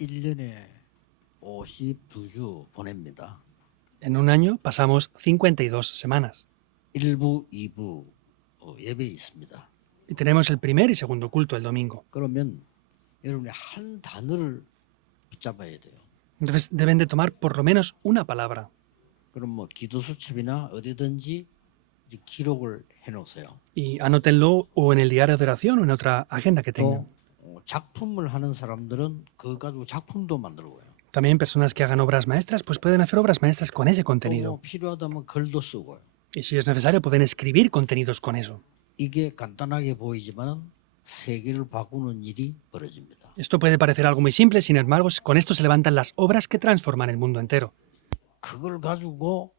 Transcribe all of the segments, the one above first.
1년에 52주 보냅니다. En un año pasamos 52 semanas 1부, 2부 예배 있습니다. y tenemos el primer y segundo culto el domingo. 그러면 여러분이 한 단어를 붙잡아야 돼요. Entonces deben de tomar por lo menos una palabra. 그럼 뭐 기도 수첩이나 어디든지 이제 기록을 해놓으세요. Y anótenlo o en el diario de oración o en otra agenda que tengan. 또 작품을 하는 사람들은 그거 가지고 작품도 만들고요. También personas que hagan obras maestras pues pueden hacer obras maestras con ese 또 contenido. 필요하다면 글도 쓰고요. Y si es necesario pueden escribir contenidos con eso. 이게 간단하게 보이지만 세계를 바꾸는 일이 벌어집니다. Esto puede parecer algo muy simple, sin embargo, con esto se levantan las obras que transforman el mundo entero. 그걸 가지고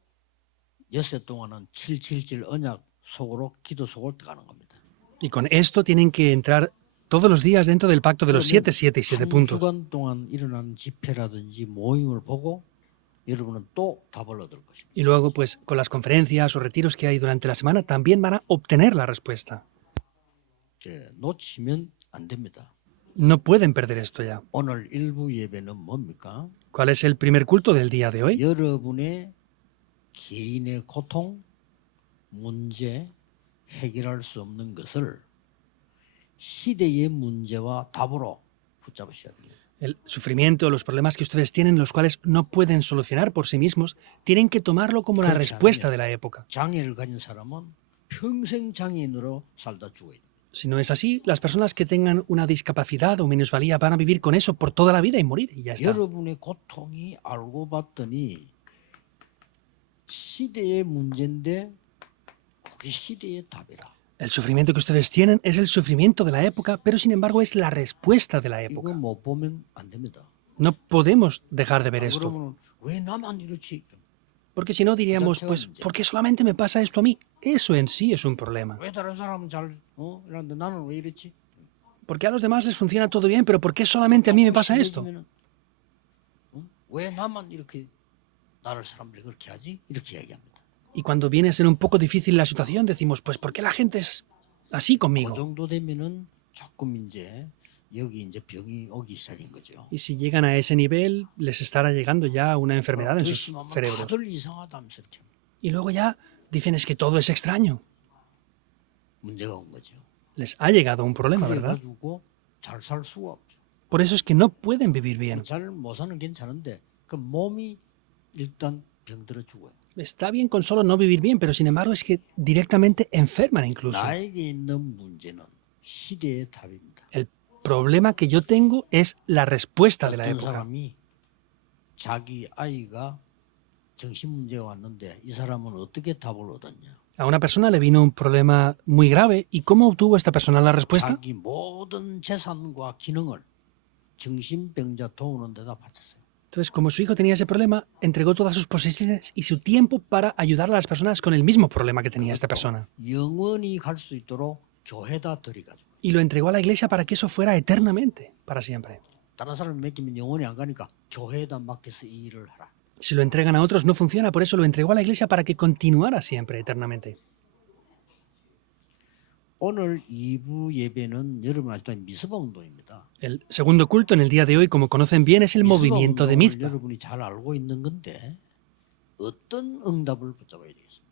엿새 동안은 777 언약 속으로 기도 속으로 들어가는 겁니다. Y con esto tienen que entrar todos los días dentro del pacto de los 7, 7 y 7 한 puntos. 주간 동안 일어나는 집회라든지 모임을 보고 여러분은 또 답을 얻을 것입니다. Y luego, pues, con las conferencias o retiros que hay durante la semana, también van a obtener la respuesta. 놓치면 안 됩니다. No pueden perder esto ya. 오늘 일부 예배는 뭡니까? ¿Cuál es el primer culto del día de hoy? 여러분의 개인의 고통, 문제, 해결할 수 없는 것을 시대의 문제와 답으로 붙잡으셔야 돼요. El sufrimiento, los problemas que ustedes tienen, los cuales no pueden solucionar por sí mismos, tienen que tomarlo como la respuesta de la época. 장애를 가진 사람은 평생 장애인으로 살다 죽어야 돼요. Si no es así, las personas que tengan una discapacidad o minusvalía van a vivir con eso por toda la vida y morir, y ya está. 여러분의 고통이 알고 봤더니 시대의 문제인데 그게 시대의 답이라. El sufrimiento que ustedes tienen es el sufrimiento de la época, pero sin embargo es la respuesta de la 이거 época. 못 보면 안 됩니다. No podemos dejar de ver esto, 그러면 왜 나만 이렇지? porque si no diríamos, pues, ¿por qué solamente me pasa esto a mí? Eso en sí es un problema. 왜 다른 사람은 잘 이러는데 나는 왜 이렇지? Porque a los demás les funciona todo bien, pero ¿por qué solamente a mí me pasa esto? 왜 나만 이렇게 나를 사람들이 그렇게 하지? 이렇게 이야기합니다. Y cuando viene a ser un poco difícil la situación, decimos, pues, ¿por qué la gente es así 그 conmigo? 정도 되면은 조금 이제 여기 이제 병이 오기 시작인 거죠. Y si llegan a ese nivel, les estará llegando ya una enfermedad en 더 sus 심하면 cerebros. 다들 이상하다면서 이렇게 Y luego ya dicen, es que todo es extraño. 문제가 온 거죠. Les ha llegado un problema, ¿verdad? 그래가지고 잘 살 수가 없죠. Por eso es que no pueden vivir bien. 잘 못 사는 괜찮은데 그 몸이 일단 병들어 죽어요. Está bien con solo no vivir bien, pero sin embargo es que directamente enferman incluso. 나에게 있는 문제는 시대의 답입니다. El problema que yo tengo es la respuesta de la 어떤 época. 사람이 자기 아이가 정신 문제가 왔는데 이 사람은 어떻게 답을 얻었냐? A una persona le vino un problema muy grave y ¿cómo obtuvo esta persona la respuesta? 자기 모든 재산과 기능을 정신병자 도우는 데다 바쳤어요. Entonces, como su hijo tenía ese problema, entregó todas sus posesiones y su tiempo para ayudar a las personas con el mismo problema que tenía esta persona. 영원히 갈 수 있도록 교회다 들이가지고 Y lo entregó a la iglesia para que eso fuera eternamente, para siempre. 다른 사람 맡기면 영원히 안 가니까 교회에다 맡겨서 이 일을 하라. Si lo entregan a otros no funciona, por eso lo entregó a la iglesia para que continuara siempre, eternamente. 오늘 2부 예배는 여러분 아시다시피 미스바 운동입니다. El segundo culto en el día de hoy, como conocen bien, es el 미스바 movimiento de 운동을 Mizpa. 여러분이 잘 알고 있는 건데 어떤 응답을 붙잡아야 되겠습니까?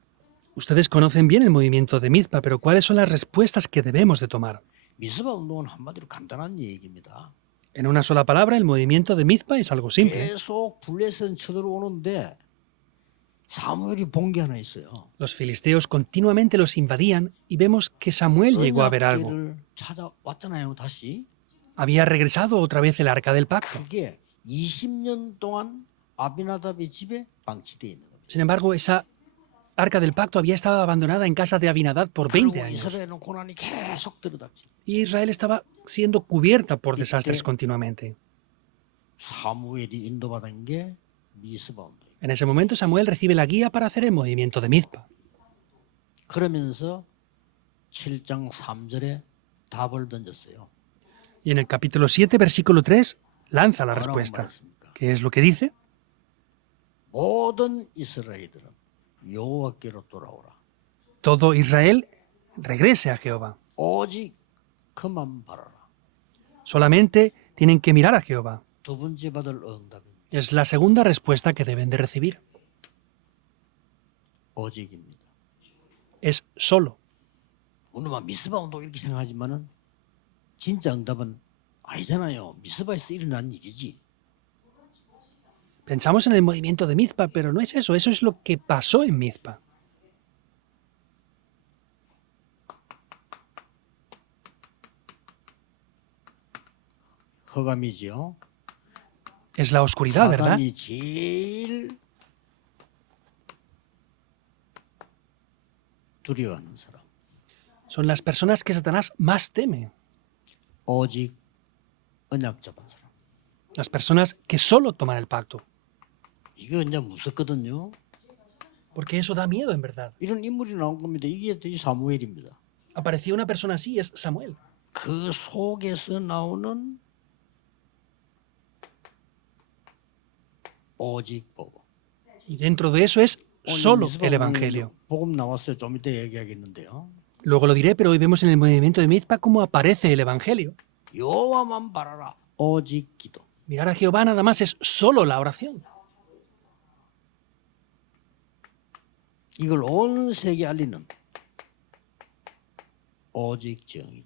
Ustedes conocen bien el movimiento de Mizpa, pero ¿cuáles son las respuestas que debemos de tomar? 미스바 운동은 한마디로 간단한 얘기입니다. En una sola palabra, el movimiento de Mizpa es algo simple. 계속 블레셋 쳐들어오는데 사무엘이 본 게 하나 있어요. Los filisteos continuamente los invadían y vemos que Samuel llegó a ver algo. 언약궤를 찾아왔잖아요, 다시. Había regresado otra vez el arca del pacto. 그게 20년 동안 아비나답의 집에 방치되어 있는 겁니다. Sin embargo, esa arca del pacto había estado abandonada en casa de Abinadab por 20 그리고 años. 이스라엘은 고난이 계속 들어닥치. Y Israel estaba siendo cubierta por desastres continuamente. 사무엘이 인도받은 게 미스바 운동. En ese momento Samuel recibe la guía para hacer el movimiento de Mizpa. 그러면서 7장 3절에 답을 던졌어요. Y en el capítulo 7, versículo 3, lanza la 뭐라고 respuesta. 말했습니까? ¿Qué es lo que dice? 모든 이스라엘들은 여호와께로 돌아오라. Todo Israel regrese a Jehová. 오직 그만 바라라. Solamente tienen que mirar a Jehová. 두 번째 받을 응답입니다. Es la segunda respuesta que deben de recibir. 오직입니다. Es solo. 우리만 미스바 운동 이렇게 생각하지만은 진짜 응답은 아니잖아요. 미스바에서 일어난 일이지. Pensamos en el movimiento de Mizpa, pero no es eso. Eso es lo que pasó en Mizpa. 허감이지요. Es la oscuridad, ¿verdad? 사단이 제일 두려워하는 사람. Son las personas que Satanás más teme. 오직 언약 잡은 사람. Las personas que solo toman el pacto. 이거 이제 무섭거든요. Porque eso da miedo, en verdad. 이런 인물이 나온 겁니다. 이게 이 사무엘입니다. Apareció una persona así, es Samuel. 그 속에서 나오는 오직 복음. Y dentro de eso es solo el Evangelio. 복음 나왔어요. 좀 이따 얘기하겠는데요. Luego lo diré, pero hoy vemos en el movimiento de Mizpa cómo aparece el Evangelio. 여호와만 바라라. 오직 기도. Mirar a Jehová nada más es solo la oración. 이걸 온 세계에 알리는 오직 정의.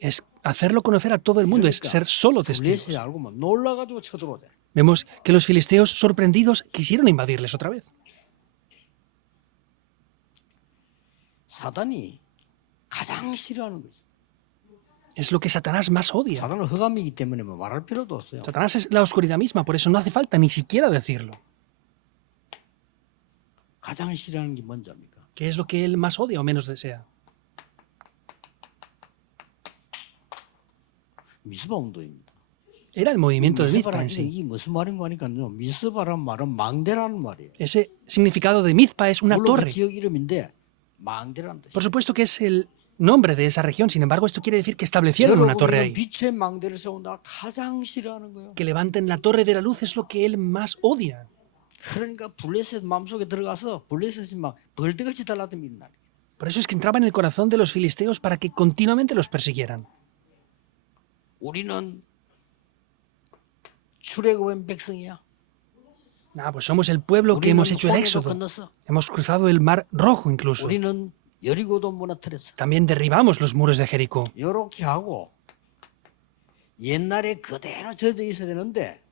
Es hacerlo conocer a todo el mundo, es ser solo testigos. 블레셋이 알고 막 놀라가지고 쳐들어오대. Vemos que los filisteos, sorprendidos, quisieron invadirles otra vez. 사단이 가장 싫어하는 거 있어요. Es lo que Satanás más odia. 사단은 흑암이기 때문에 뭐 말할 필요도 없어요. Satanás es la oscuridad misma, por eso no hace falta ni siquiera decirlo. 가장 싫어하는 게 뭔지 압니까? ¿Qué es lo que él más odia o menos desea? 미스바 운동입니다. Era el movimiento de Mizpa 미스바란 en sí. 이게 무슨 말인가 하니까요. 미스바란 말은 망대라는 말이에요. Ese significado de Mizpa es una 물론 그 torre. 지역 이름인데 망대라는 뜻이에요. Por supuesto que es el nombre de esa región, sin embargo, esto quiere decir que establecieron una torre 여러분은 ahí. 빛의 망대를 세운다 가장 싫어하는 거예요. Que levanten la torre de la luz es lo que él más odia. 그러니까 블레셋 마음속에 들어가서 블레셋이 막 벌떼같이 달라듭니다. Por eso es que entraba en el corazón de los filisteos para que continuamente los persiguieran. 우리는 출애굽한 백성이야. Ah, pues somos el pueblo que 우리는 hemos hecho el 홍해도 éxodo. 건넜어. Hemos cruzado el mar rojo incluso. 우리는 여리고도 무너뜨렸어. También derribamos los muros de Jericó. 이렇게 하고 옛날에 그대로 젖어 있어야 되는데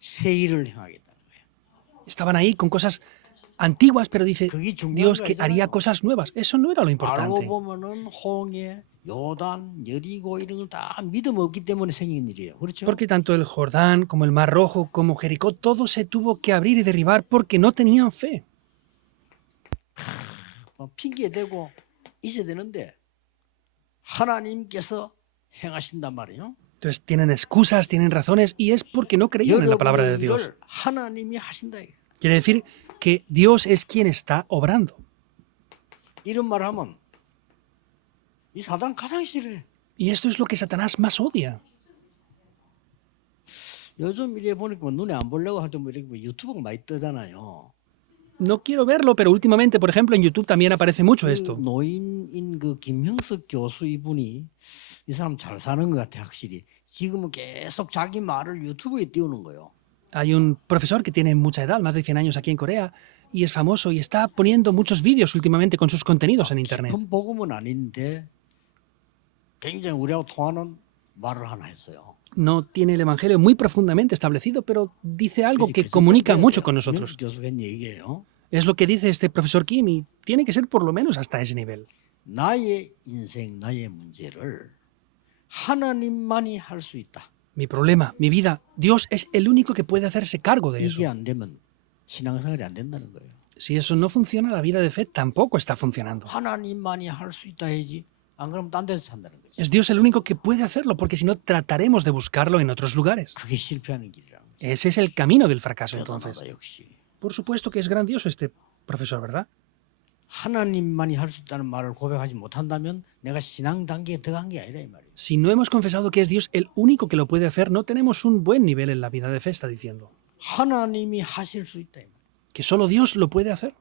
새 일을 행하겠다는 거예요. Estaban ahí con cosas antiguas, pero dice 그게 중요한 Dios 거 que haría 아니잖아요. cosas nuevas. Eso no era lo 알고 importante. 보면은 홍해, 요단, 여리고 이런 걸 다 믿음 없기 때문에 생긴 일이에요. 그렇죠? Porque tanto el Jordán como el Mar Rojo como Jericó, todo se tuvo que abrir y derribar porque no tenían fe. 핑계 대고 있어야 되는데 하나님께서 행하신단 말이에요. Entonces tienen excusas, tienen razones y es porque no creían en la palabra de 여러분의 Dios. 일을 하나님이 하신다. 이거예요. Quiere decir que Dios es quien está obrando. 이런 말을 하면 이 사단 가장 싫어해. Y esto es lo que Satanás más odia. 요즘 이래 보니까 눈에 안 보려고 할 정도로 이렇게 유튜브가 많이 뜨잖아요. No quiero verlo, pero últimamente, por ejemplo, en YouTube también aparece mucho 그 esto. 노인인 그 김형석 교수 이분이 이 사람 잘 사는 것 같아 확실히. 지금은 계속 자기 말을 유튜브에 띄우는 거예요. Hay un profesor que tiene mucha edad, más de 100 años aquí en Corea, y es famoso y está poniendo muchos vídeos últimamente con sus contenidos en Internet. 깊은 복음은 아닌데 굉장히 우리하고 통하는 말을 하나 했어요. No tiene el Evangelio muy profundamente establecido, pero dice algo que 그 comunica 정도야 mucho 돼요. con nosotros. 김형석 교수가 한 얘기예요. Es lo que dice este profesor Kim y tiene que ser por lo menos hasta ese nivel. 나의 인생, 나의 문제를 하나님만이 할 수 있다. Mi problema, mi vida, Dios es el único que puede hacerse cargo de eso. 이게 안 되면 신앙생활이 안 된다는 거예요. Si eso no funciona, la vida de fe tampoco está funcionando. 하나님만이 할 수 있다 해야지. 안 그러면 딴 데서 산다는 거죠. Es Dios el único que puede hacerlo, porque si no, trataremos de buscarlo en otros lugares. 그게 실패하는 길이라는 거죠. Ese es el camino del fracaso, entonces. 대단하다 역시. Por supuesto que es grandioso este profesor, ¿verdad? 하나님만이 할 수 있다는 말을 고백하지 못한다면 내가 신앙 단계에 들어간 게 아니라 이 말이에요. Si no hemos confesado que es Dios el único que lo puede hacer, no tenemos un buen nivel en la vida de fe, está diciendo. 하나님이 하실 수 있다 이 말이에요. Que solo Dios lo puede hacer.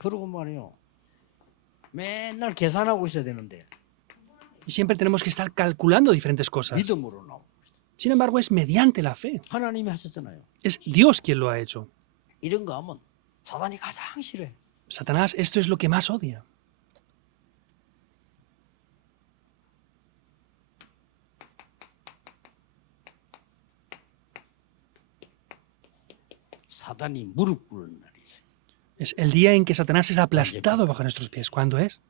그러고 말이에요. 맨날 계산하고 있어야 되는데 Y siempre tenemos que estar calculando diferentes cosas. 믿음으로 나오고 Sin embargo, es mediante la fe. 하나님이 하셨잖아요. Es Dios quien lo ha hecho. 이런 거 하면 사단이 가장 싫어해. Satanás, esto es lo que más odia. 사단이 무릎 꿇는 날이 있어요. Es el día en que Satanás es aplastado bajo nuestros pies. ¿Cuándo es?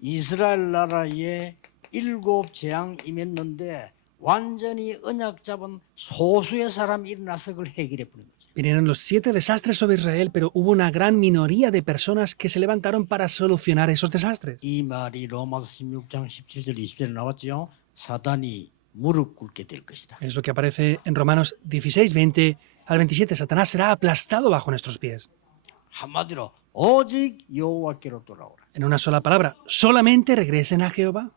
이스라엘 나라에 7 재앙 임했는데 완전히 언약 잡은 소수의 사람이 일어나서 그걸 해결해 버린 거죠. Vinieron los 7 desastres sobre Israel, pero hubo una gran minoría de personas que se levantaron para solucionar esos desastres. 이 말이 로마서 16장 17절 20절에 나왔죠. 사단이 무릎 꿇게 될 것이다. Es lo que aparece en Romanos 16, 20 al 27. Satanás será aplastado bajo nuestros pies. 한마디로 오직 여호와께로 돌아오라. En una sola palabra, solamente regresen a Jehová.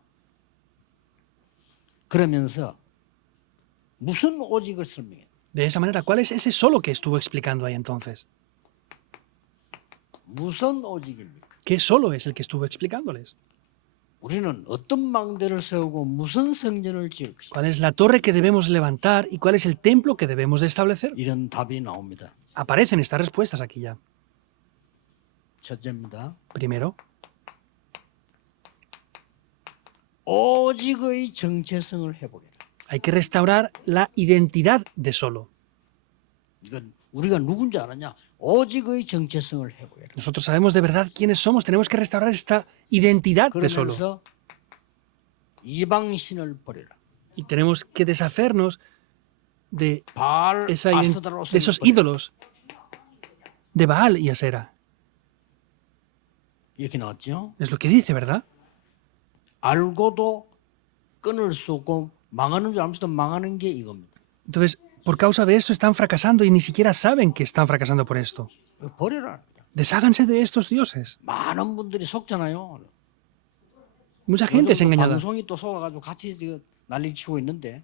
그러면서 무슨 오직을 설명해? De esa manera, ¿cuál es ese solo que estuvo explicando ahí entonces? 무슨 오직입니까? ¿Qué solo es el que estuvo explicándoles? 우리는 어떤 망대를 세우고 무슨 성전을 지을 것인가? ¿Cuál es la torre que debemos levantar y cuál es el templo que debemos de establecer? 이런 답이 나옵니다. Aparecen estas respuestas aquí ya. 첫째입니다. Primero, 오직의 정체성을 회복해라. hay que restaurar la identidad de solo. 이건 우리가 누군지 알았냐? 오직의 정체성을 회복해라. Nosotros sabemos de verdad quiénes somos, tenemos que restaurar esta identidad de solo. 그러면서 이방신을 버려라. Y tenemos que deshacernos de, 바알, de 아스타로스를 esos 버려라. ídolos de Baal y Asera. 이렇게 나왔죠. Es lo que dice, ¿verdad? 알고도 끊을 수 없고 망하는 줄 알면서도 망하는 게 이겁니다. Entonces, por causa de eso están fracasando y ni siquiera saben que están fracasando por esto. 버려라. Desháganse de estos dioses. 많은 분들이 속잖아요. Mucha gente es engañada. 방송이 또 속아가지고 같이 지금 난리 치고 있는데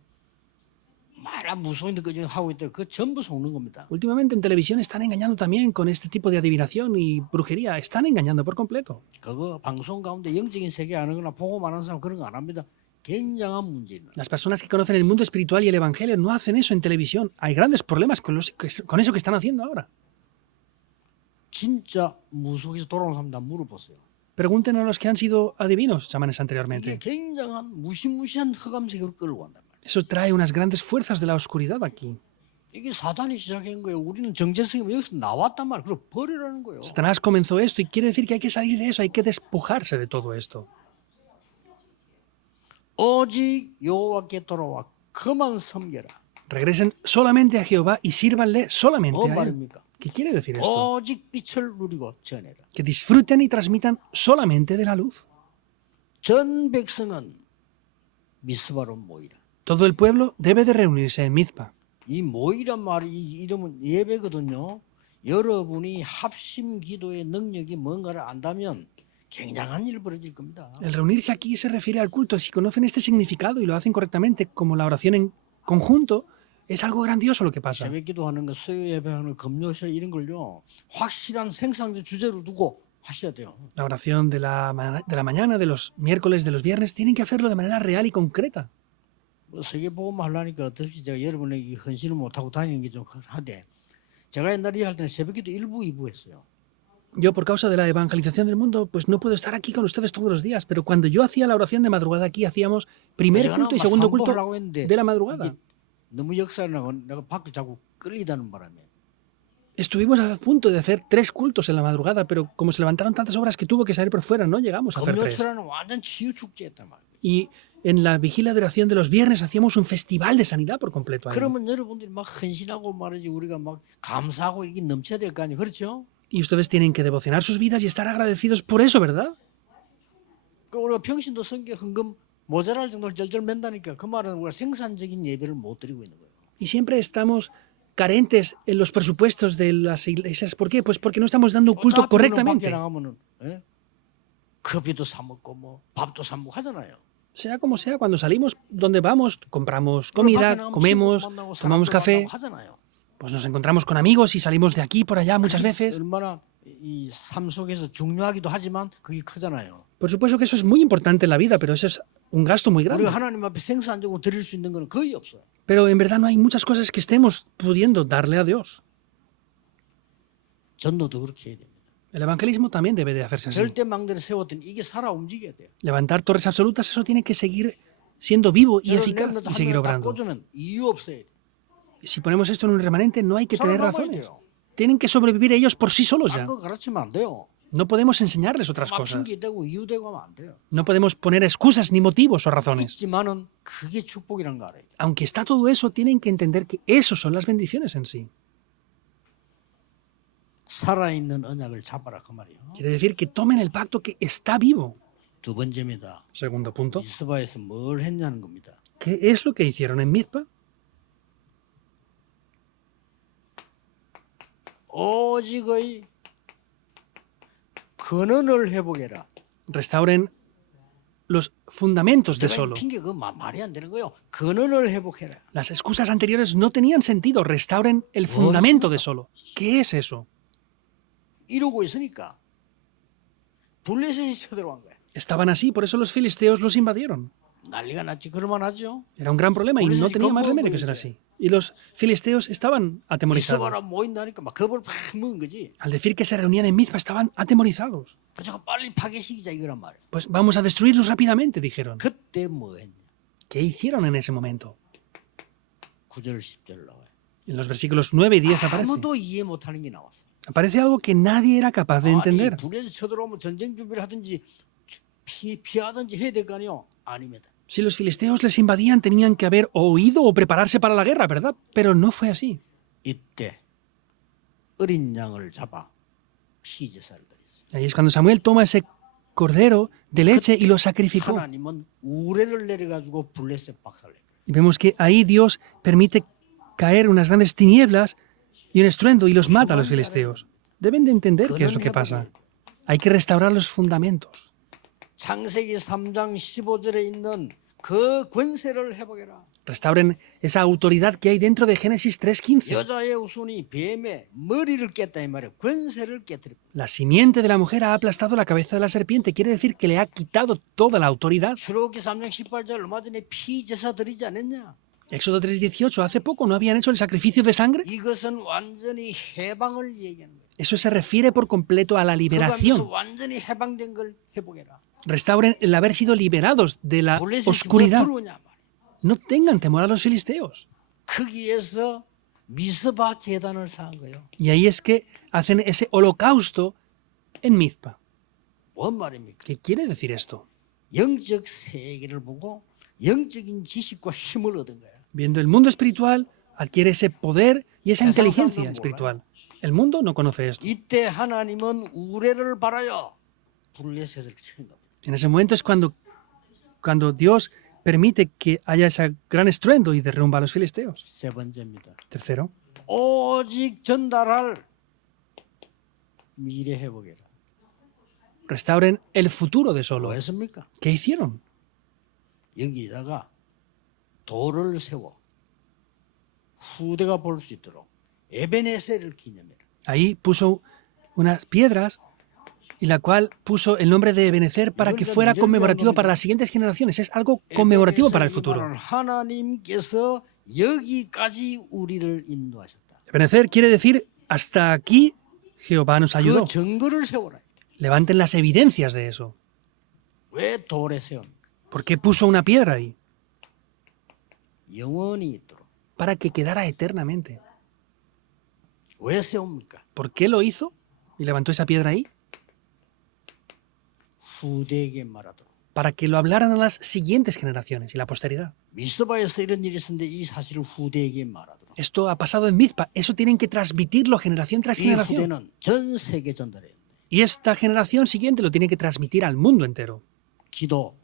말한 무속인들 그중에 하고 있더라. 그 전부 속는 겁니다. Últimamente en televisión están engañando también con este tipo de adivinación y brujería. Están engañando por completo. 그거 방송 가운데 영적인 세계 아는 거나 보고 많은 사람 그런 거 안 합니다. 굉장한 문제입니다. Las personas que conocen el mundo espiritual y el evangelio no hacen eso en televisión. Hay grandes problemas con eso que están haciendo ahora. 진짜 무속에서 돌아온 사람 다 물어보세요. Pregunten a los que han sido adivinos, chamanes 이게 anteriormente. 굉장한 무시무시한 흑암 세계로 끌고 간단 말이에요. Eso trae unas grandes fuerzas de la oscuridad aquí. 이게 사단이 시작한 거예요. 우리는 정체성이 여기서 나왔단 말이에요. 그걸 버리라는 거예요. Satanás comenzó esto y quiere decir que hay que salir de eso, hay que despojarse de todo esto. 오직 여호와께 돌아와 그만 섬겨라. Regresen solamente a Jehová y sírvanle solamente 뭐 a Él. 말입니까? ¿Qué quiere decir esto? 오직 빛을 누리고 전해라. Que disfruten y transmitan solamente de la luz. 전 백성은 미스바로 모이라. Todo el pueblo debe de reunirse en Mizpa. 이 모이란 말이 이 이름은 예배거든요. 여러분이 합심 기도의 능력이 뭔가를 안다면 굉장한 일이 벌어질 겁니다. El reunirse aquí se refiere al culto. Si conocen este significado y lo hacen correctamente, como la oración en conjunto, es algo grandioso lo que pasa. 새벽 기도하는 거, 수요 예배하는 거, 금요일 이런 걸요. 확실한 생산적 주제로 두고 하셔야 돼요. La oración de la mañana, de los miércoles, de los viernes, tienen que hacerlo de manera real y concreta. 뭐 세계보험 하려니까 어떻게 제가 여러분에게 헌신을 못하고 다니는 게 좀 하되 제가 옛날에 할 때는 새벽 기도 1부, 2부 했어요. Yo, por causa de la evangelización del mundo, pues no puedo estar aquí con ustedes todos los días, pero cuando yo hacía la oración de madrugada aquí, hacíamos primer culto y segundo culto de la madrugada. 너무 역사를 나고 내가 밖을 자꾸 끌리다는 바람에 Estuvimos a punto de hacer 3 cultos en la madrugada, pero como se levantaron tantas obras que tuvo que salir por fuera, no llegamos a hacer 3. 금요일은 완전 치유 축제였단 말이에요. Y en la vigilia de oración de los viernes hacíamos un festival de sanidad por completo. Ahí. 그러면 여러분들이 막 헌신하고 말이지 우리가 막 감사하고 이게 넘쳐야 될 거 아니에요. 그렇죠? Y ustedes tienen que devocionar sus vidas y estar agradecidos por eso, ¿verdad? 그 우리가 평신도 성교 헌금 모자랄 정도로 절절 맨다니까 그 말은 우리가 생산적인 예배를 못 드리고 있는 거예요. Y siempre estamos carentes en los presupuestos de las iglesias. ¿Por qué? Pues porque no estamos dando un culto 밖에 correctamente. 나가면은 커피도 사 먹고 뭐 밥도 사 먹고 하잖아요. Sea como sea, cuando salimos, donde vamos, compramos comida, comemos, tomamos café, 하잖아요. pues nos encontramos con amigos y salimos de aquí por allá muchas veces. 얼마나 이 삶 속에서 중요하기도 하지만 그게 크잖아요. Por supuesto que eso es muy importante en la vida, pero eso es un gasto muy grande. 우리가 하나님 앞에 생산적으로 드릴 수 있는 건 거의 없어요. Pero en verdad no hay muchas cosas que estemos pudiendo darle a Dios. 전도도 그렇게 해야 됩니다. El evangelismo también debe de hacerse así. 절대망대를 세웠더니 이게 살아 움직여야 돼요. Levantar torres absolutas, eso tiene que seguir siendo vivo y 저를 eficaz 렘넌트 y 한 seguir 명을 딱 obrando. 꽂으면 이유 없어야 돼. Si ponemos esto en un remanente, no hay que tener 살아남아야 razones. 돼요. Tienen que sobrevivir ellos por sí solos ya. 딴거 가르치면 안 돼요. No podemos enseñarles otras 막 cosas. 핑계대고 이유대고 하면 안 돼요. No podemos poner excusas ni motivos o razones. 있지만은 그게 축복이란 거 알아요. Aunque está todo eso, tienen que entender que esos son las bendiciones en sí. 살아있는 언약을 잡아라 그 말이에요. Quiere decir que tomen el pacto que está vivo. 두 번째입니다. Segundo punto. 미스바에서 뭘 했냐는 겁니다. ¿Qué es lo que hicieron en Mizpa? 오직의 근원을 회복해라. Restauren los fundamentos de 제가 이 solo. 핑계 그 말이 안 되는 거예요. 근원을 회복해라. Las excusas anteriores no tenían sentido. Restauren el fundamento de solo. ¿Qué es eso? 이러고 있으니까 블레셋이 쳐들어간 거야. Estaban así, por eso los filisteos los invadieron. 난리가 났지. 그럴만하죠. Era un gran problema y no tenía más remedio que ser así. Y los filisteos estaban atemorizados. 미스바라 모인다니까 막 겁을 팍 먹은 거지. Al decir que se reunían en Mizpa estaban atemorizados. 그래서 빨리 파괴시키자 이거란 말이야. Pues vamos a destruirlos rápidamente, dijeron. 그때 뭐 했냐. ¿Qué hicieron en ese momento? 9절 10절 나와요. En los versículos 9 y 10 aparece. 아무도 이해 못하는 게 나왔어. Aparece algo que nadie era capaz de entender. 아니 불에서 쳐들어오면 전쟁 준비를 하든지 피하든지 해야 될 거 아니요? 아닙니다. Si los filisteos les invadían, tenían que haber oído o prepararse para la guerra, ¿verdad? Pero no fue así. 이때 어린 양을 잡아 피제사를 드렸어요. Ahí es cuando Samuel toma ese cordero de leche y lo sacrificó. 하나님은 우레를 내려가지고 블레셋 박살내. Y vemos que ahí Dios permite caer unas grandes tinieblas y un estruendo y los mata a los filisteos. Deben de entender qué es lo que pasa. Hay que restaurar los fundamentos. 창세기 3장 15절에 있는 그 권세를 회복해라. Restauren esa autoridad que hay dentro de Génesis 3:15. 여자의 후손이 뱀의 머리를 깼다 이 말이에요. 권세를 깨뜨려. La simiente de la mujer ha aplastado la cabeza de la serpiente. Quiere decir que le ha quitado toda la autoridad. 출애굽기 3장 18절 얼마 전에 피제사 드리지 않았냐? Éxodo 3:18. Hace poco no habían hecho el sacrificio de sangre. 이것은 완전히 해방을 얘기하는 거예요. Eso se refiere por completo a la 그거 하면서 liberación. 완전히 해방된 걸 회복해라. Restauren el haber sido liberados de la 블레셋이 뭐 oscuridad. 들어오냐 말이에요. No tengan temor a los filisteos. 거기에서 미스바 제단을 쌓은 거예요. Y ahí es que hacen ese holocausto en Mizpa. 뭔 말입니까? ¿Qué quiere decir esto? 영적 세계를 보고 영적인 지식과 힘을 얻은 거야. Viendo el mundo espiritual, adquiere ese poder y esa Esa inteligencia no espiritual. El mundo no conoce esto. 이때 하나님은 우레를 바라여 블레셋을 치는 겁니다. En ese momento es cuando Dios permite que haya ese gran estruendo y derrumba a los filisteos. 세 번째입니다. Tercero, 오직 전달할 미래 회복이라. restauren el futuro de solo. 뭐 했습니까? ¿Qué hicieron? 여기다가 돌을 세워 후대가 볼 수 있도록 에베네셀을 기념해라. Ahí puso unas piedras y la cual puso el nombre de Ebenezer para que fuera conmemorativo para las siguientes generaciones. Es algo conmemorativo para el futuro. 하나님께서 여기까지 우리를 인도하셨다. Ebenezer quiere decir hasta aquí Jehová nos 그 ayudó. 증거를 세워라. Levanten las evidencias de eso. 왜 돌에 세웁니까? ¿Por qué puso una piedra ahí? 영원히 있도록. Para que quedara eternamente. 왜 세웁니까? ¿Por qué lo hizo? Y levantó esa piedra ahí. 후대에게 말하도록. Para que lo hablaran a las siguientes generaciones y la posteridad. 미스바에서 이런 일이 있었는데 이 사실을 후대에게 말하도록. Esto ha pasado en Mizpa. Eso tienen que transmitirlo generación tras 이 generación. 후대는 전 세계 전달해야 돼. Y esta generación siguiente lo tiene que transmitir al mundo entero. 기도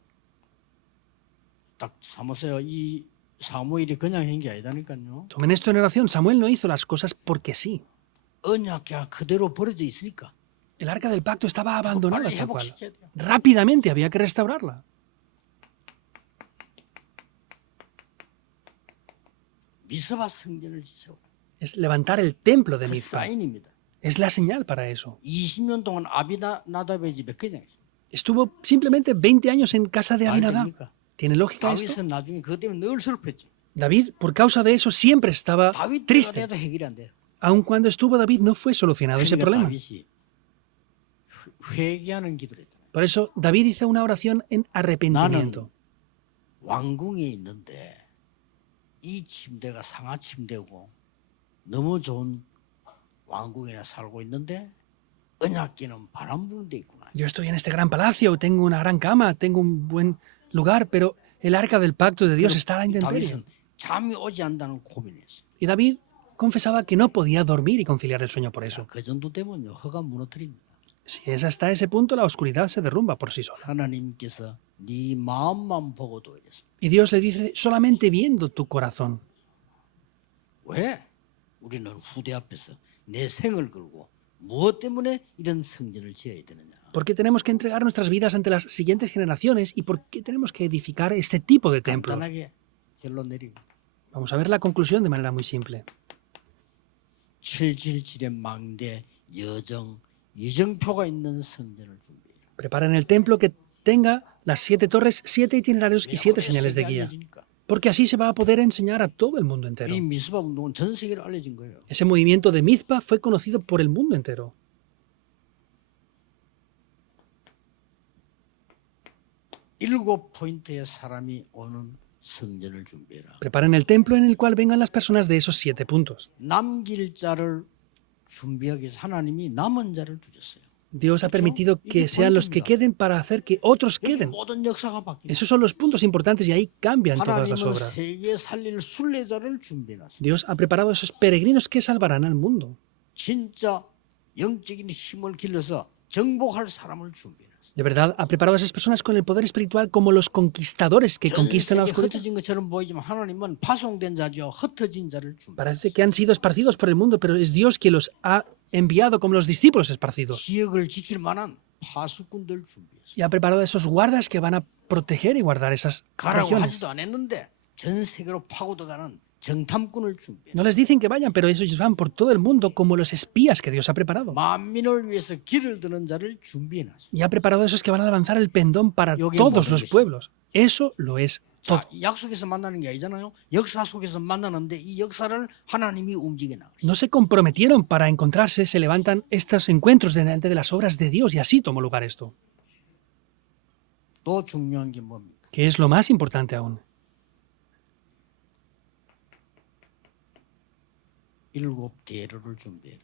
딱 삼으세요. 이 사무엘이 그냥 한 게 아니다니까요. Tomen esto en oración. Samuel no hizo las cosas porque sí. 언약궤가 그대로 버려져 있으니까 El arca del pacto estaba abandonada 빨리 tal cual. 회복시켜야 돼요. Rápidamente había que restaurarla. 미스바 성전을 지세워. Es levantar el templo de 그 Mizpa. 사인입니다. Es la señal para eso. 20년 동안 아비나답의 집에 그냥 있어요. Estuvo simplemente 20 años en casa de 말이 Abinadab. 됩니까? ¿Tiene lógica esto? 다윗은 나중에 그것 때문에 늘 슬펐지. David, por causa de eso, siempre estaba 다윗 때가 triste. 돼도 해결이 안 돼. Aun cuando estuvo David, no fue solucionado ese 그러니까 problema. 다윗이 회개하는 기도를 했다. Por eso, David hizo una oración en arrepentimiento. 왕궁에 있는데 이 침대가 상하 침대고 너무 좋은 왕궁에 살고 있는데 언약궤는 바람 부는 데 있구나. Yo estoy en este gran palacio, tengo una gran cama, tengo un buen lugar, pero el arca del pacto de Dios está a la intemperie. 다윗은 잠이 오지 않는다는 고민이었어. Y David confesaba que no podía dormir y conciliar el sueño por eso. 그 정도 되면요 허가 무너뜨립니다. Si es hasta ese punto, la oscuridad se derrumba por sí sola. 하나님께서 네 마음만 보고도 이랬어. Y Dios le dice, solamente viendo tu corazón. 왜? 우리는 후대 앞에서 내 생을 걸고 무엇 때문에 이런 성전을 지어야 되느냐? ¿Por qué tenemos que entregar nuestras vidas ante las siguientes generaciones y por qué tenemos que edificar este tipo de templos? 간단하게 결론 내리고 Vamos a ver la conclusión de manera muy simple. 777의 망대 여정 이정표가 있는 성전을 준비해라. Preparen el templo que tenga las 7 torres, 7 itinerarios y 7 señales de guía. Porque así se va a poder enseñar a todo el mundo entero. 이 미스바 운동은 전 세계로 알려진 거예요. Ese movimiento de Mizpa fue conocido por el mundo entero. 일곱 포인트의 사람이 오는 성전을 준비해라. Preparen el templo en el cual vengan las personas de esos 7 puntos. 남길 자를 준비하기 위해서 하나님이 남은 자를 두셨어요. Dios ha permitido que sean los que queden para hacer que otros 여기 queden. 모든 역사가 바뀌는 Esos son los puntos importantes y ahí cambian todas las 하나님은 obras. 세계 살릴 순례자를 준비해놨어요. Dios ha preparado esos peregrinos que salvarán al mundo. 진짜 영적인 힘을 길러서 정복할 사람을 준비해놨어요. De verdad, ha preparado a esas personas con el poder espiritual como los conquistadores que conquistan la 전 세계에 oscuridad. 흩어진 것처럼 보이지만 하나님은 파송된 자죠. 흩어진 자를 준비해놨어요. Parece que han sido esparcidos por el mundo, pero es Dios quien los ha enviado como los discípulos esparcidos. 지역을 지킬 만한 파수꾼들 준비했어요. Y ha preparado a esos guardas que van a proteger y guardar esas 가라고 regiones. 하지도 않았는데 전 세계로 파고들어가는 정탐꾼을 준비했어요. No les dicen que vayan, pero ellos van por todo el mundo como los espías que Dios ha preparado. 만민을 위해서 길을 드는 자를 준비해놨어요. Y ha preparado a esos que van a lanzar el pendón para 여기 todos 모든 los 것이- pueblos. Eso lo es todo. 자, 약속에서 만나는 게 아니잖아요. 역사 속에서 만나는데 이 역사를 하나님이 움직여 나가요. No se comprometieron para encontrarse, se levantan estos encuentros delante de las obras de Dios y así tomó lugar esto. 또 중요한 게 뭡니까? Que es lo más importante aún. 일곱 대로를 준비해라.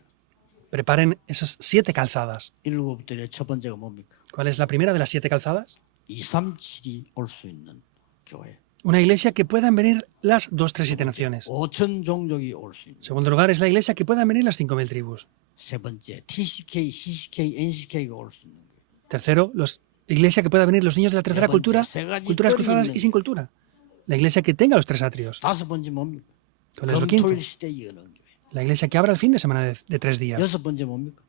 Preparen esas 7 calzadas. 일곱 대로의 첫 번째가 뭡니까? ¿Cuál es la primera de las 7 calzadas? 237이 올 수 있는 교회. Una iglesia que puedan venir las 2, 3, 7 naciones. 5천 종족이 올 수 있는. En segundo lugar, es la iglesia que puedan venir las 5.000 tribus. 세 번째, TCK, CCK, NCK가 올 수 있는 교회. Tercero, la iglesia que pueda venir los niños de la tercera 번째, cultura, 세 가지 culturas 뜰이 cruzadas 있는 y sin cultura. La iglesia que tenga los 3 atrios. 다섯 번째 뭡니까? ¿Cuál es lo quinto? 금토일 시대 여는 교회. La iglesia que abra el fin de semana de 3 días. 여섯 번째 뭡니까?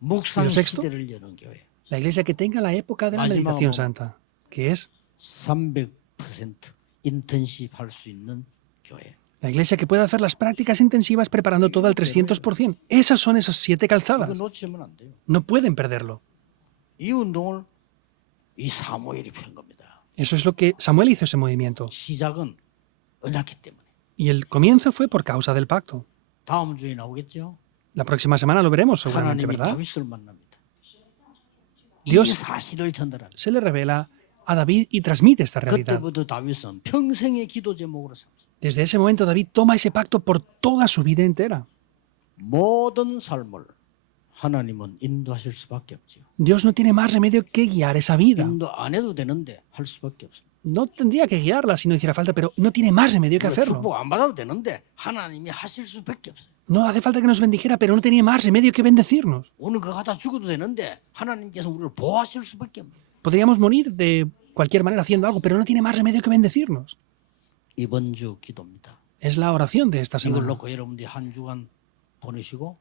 묵상 ¿Y lo sexto? 시대를 여는 교회. La iglesia que tenga la época de la 마지막으로 meditación santa, que es 300% 인턴십 할 수 있는 교회. la iglesia que pueda hacer las prácticas intensivas preparando todo al 300%. Esas son esas 7 이거 calzadas. 놓치면 안 돼요. No pueden perderlo. 이 운동을 이 사무엘이 편 겁니다. Eso es lo que Samuel hizo ese movimiento. 시작은 언약궤 때문에. Y el comienzo fue por causa del pacto. 다음 주에 나오겠죠. La próxima semana lo veremos seguramente, 하나님이 ¿verdad? 다윗을 만납니다. Dios- 이 사실을 전달합니다. Se le revela a David y transmite esta realidad. 그때부터 다윗은 평생의 기도 제목으로 삼습니다. Desde ese momento David toma ese pacto por toda su vida entera. 모든 삶을 하나님은 인도하실 수밖에 없죠. Dios no tiene más remedio que guiar esa vida. 인도 안 해도 되는데 할 수밖에 없습니다. No tendría que guiarla si no hiciera falta, pero no tiene más remedio que hacerlo. 축복 안 받아도 되는데 하나님이 하실 수밖에 없어요. No hace falta que nos bendijera, pero no tenía más remedio que bendecirnos. 오늘 그거 갖다 죽어도 되는데 하나님께서 우리를 보호하실 수밖에 없어요. Podríamos morir de cualquier manera haciendo algo, pero no tiene más remedio que bendecirnos. 이번 주 기도입니다. Es la oración de esta 이걸 semana. 놓고 여러분들이 한 주간 보내시고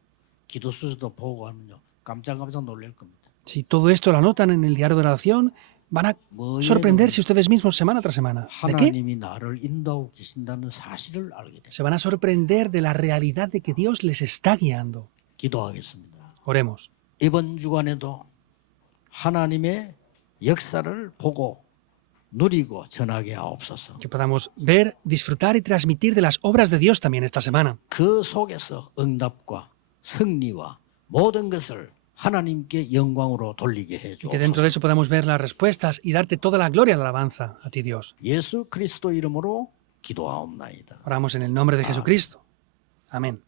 기도 수저도 보고 하면요 깜짝깜짝 놀랄 겁니다. Si todo esto lo anotan en el diario de oración, van a sorprenderse ustedes mismos semana tras semana. ¿De qué? 하나님이 나를 인도하고 계신다는 사실을 알게 돼요. Se van a sorprender de la realidad de que Dios les está guiando. 기도하겠습니다. Oremos. 이번 주간에도 하나님의 역사를 보고 누리고 전하게 하옵소서. Que podamos ver, disfrutar y transmitir de las obras de Dios también esta semana. 그 속에서 응답과 승리와 모든 것을 하나님께 영광으로 돌리게 해 Y que dentro de 주옵소서. eso podamos ver las respuestas y darte toda la gloria y la alabanza a ti, Dios. 예수 그리스도 이름으로 기도하옵나이다. Oramos en el nombre de Jesucristo. Amén.